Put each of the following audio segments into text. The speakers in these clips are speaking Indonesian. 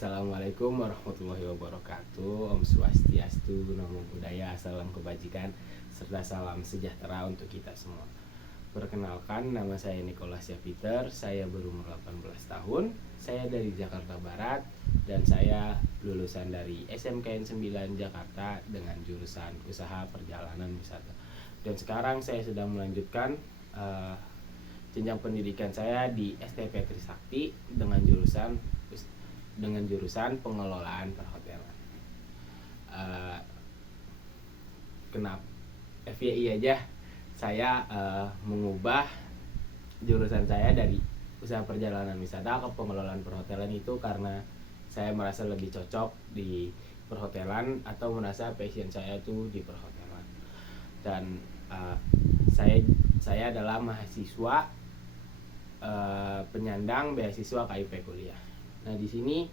Assalamualaikum warahmatullahi wabarakatuh. Om Swastiastu, Namo Buddhaya, salam kebajikan, serta salam sejahtera untuk kita semua. Perkenalkan, nama saya Nicholas Peter, saya berumur 18 tahun, saya dari Jakarta Barat, dan saya lulusan dari SMKN 9 Jakarta dengan jurusan Usaha Perjalanan Wisata. Dan sekarang saya sedang melanjutkan jenjang pendidikan saya di STP Trisakti dengan jurusan pengelolaan perhotelan. Kenapa FYI aja saya mengubah jurusan saya dari usaha perjalanan wisata ke pengelolaan perhotelan itu karena saya merasa lebih cocok di perhotelan atau merasa passion saya itu di perhotelan. Dan saya adalah mahasiswa penyandang beasiswa KIP kuliah. Nah, di sini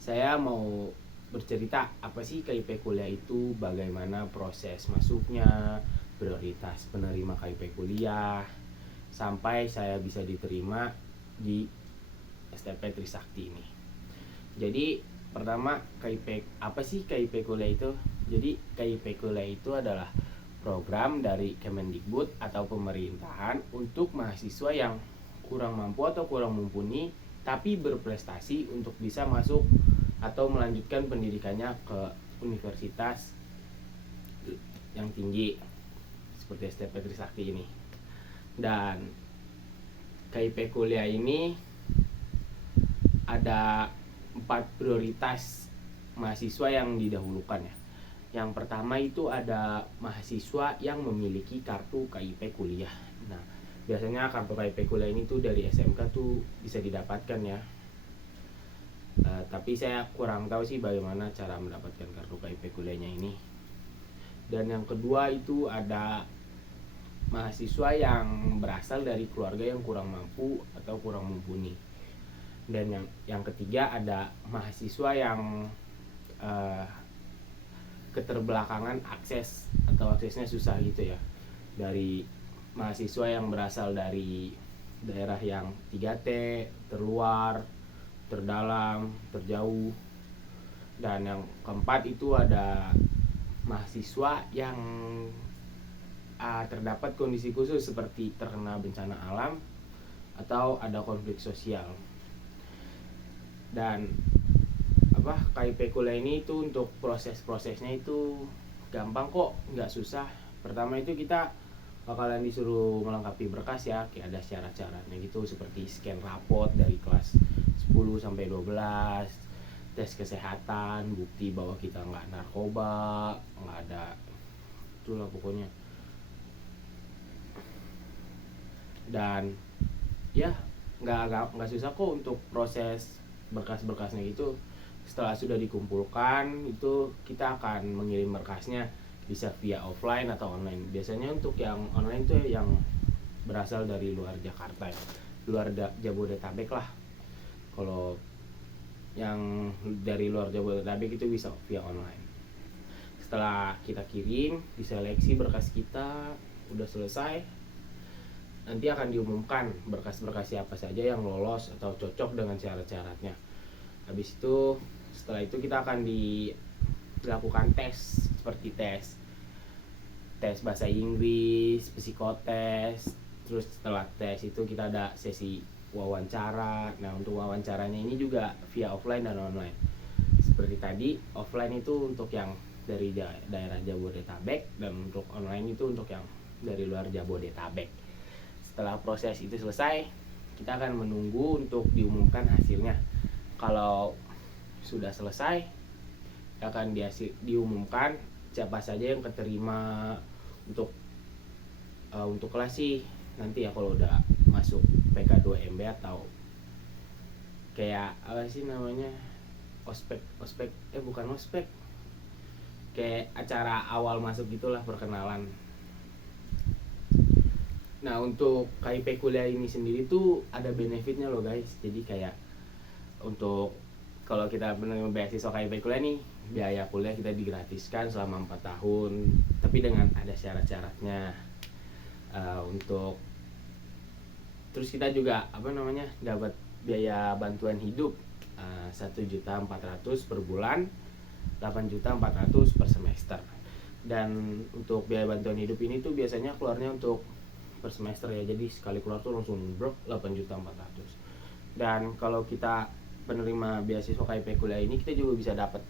saya mau bercerita apa sih KIP kuliah itu, bagaimana proses masuknya, prioritas penerima KIP kuliah, sampai saya bisa diterima di STP Trisakti ini. Jadi pertama, apa sih KIP kuliah itu? Jadi KIP kuliah itu adalah program dari Kemendikbud atau pemerintahan untuk mahasiswa yang kurang mampu atau kurang mumpuni tapi berprestasi untuk bisa masuk atau melanjutkan pendidikannya ke universitas yang tinggi seperti STP Trisakti ini. Dan KIP kuliah ini ada 4 prioritas mahasiswa yang didahulukan ya. Yang pertama itu ada mahasiswa yang memiliki kartu KIP kuliah. Nah, biasanya kartu KIP kuliah ini tuh dari SMK tuh bisa didapatkan ya. Tapi saya kurang tahu sih bagaimana cara mendapatkan kartu KIP kuliahnya ini. Dan yang kedua itu ada mahasiswa yang berasal dari keluarga yang kurang mampu atau kurang mumpuni. Dan yang ketiga ada mahasiswa yang keterbelakangan aksesnya susah gitu ya, dari mahasiswa yang berasal dari daerah yang 3T, terluar, terdalam, terjauh. Dan yang keempat itu ada mahasiswa yang terdapat kondisi khusus seperti terkena bencana alam atau ada konflik sosial. Dan KIP kuliah ini itu untuk prosesnya itu gampang kok, nggak susah. Pertama itu kita bakalan disuruh melengkapi berkas ya, kayak ada syarat-syaratnya gitu, seperti scan rapot dari kelas 10 sampai 12, tes kesehatan, bukti bahwa kita nggak narkoba, nggak ada, itulah pokoknya. Dan ya nggak susah kok untuk proses berkas-berkasnya gitu. Setelah sudah dikumpulkan itu kita akan mengirim berkasnya, bisa via offline atau online. Biasanya untuk yang online tuh yang berasal dari luar Jakarta ya, luar Jabodetabek lah. Kalau yang dari luar Jabodetabek itu bisa via online. Setelah kita kirim, diseleksi berkas kita, udah selesai, nanti akan diumumkan berkas-berkas siapa saja yang lolos atau cocok dengan syarat-syaratnya. Habis itu, setelah itu kita akan dilakukan tes, seperti tes bahasa Inggris, psikotes. Terus setelah tes itu kita ada sesi wawancara. Nah, untuk wawancaranya ini juga via offline dan online. Seperti tadi, offline itu untuk yang dari daerah Jabodetabek, dan untuk online itu untuk yang dari luar Jabodetabek. Setelah proses itu selesai, kita akan menunggu untuk diumumkan hasilnya. Kalau sudah selesai, akan diumumkan siapa saja yang keterima untuk kelas sih nanti ya, kalau udah masuk PK2MB atau kayak apa sih namanya, ospek bukan ospek, kayak acara awal masuk gitulah, perkenalan. Nah, untuk KIP kuliah ini sendiri tuh ada benefitnya loh guys. Jadi kayak untuk kalau kita menerima beasiswa KIP kuliah nih, biaya kuliah kita digratiskan selama 4 tahun, tapi dengan ada syarat-syaratnya. Terus kita juga dapat biaya bantuan hidup 1.400.000 per bulan, 8.400.000 per semester. Dan untuk biaya bantuan hidup ini tuh biasanya keluarnya untuk per semester ya, jadi sekali keluar tuh langsung brok 8.400.000. Dan kalau kita penerima beasiswa KIP kuliah ini, kita juga bisa dapat,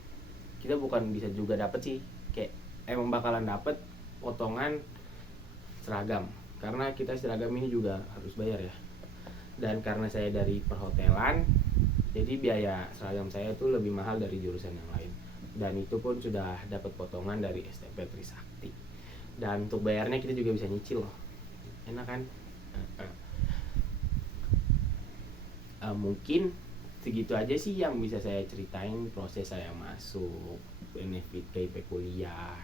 kita bukan bisa juga dapat sih, kayak emang bakalan dapat potongan seragam, karena kita seragam ini juga harus bayar ya. Dan karena saya dari perhotelan, jadi biaya seragam saya itu lebih mahal dari jurusan yang lain, dan itu pun sudah dapat potongan dari STP Trisakti. Dan untuk bayarnya kita juga bisa nyicil loh, enak kan? Mungkin segitu aja sih yang bisa saya ceritain proses saya masuk, benefit KIP kuliah.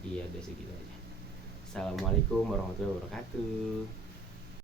Iya, udah segitu aja. Assalamualaikum warahmatullahi wabarakatuh.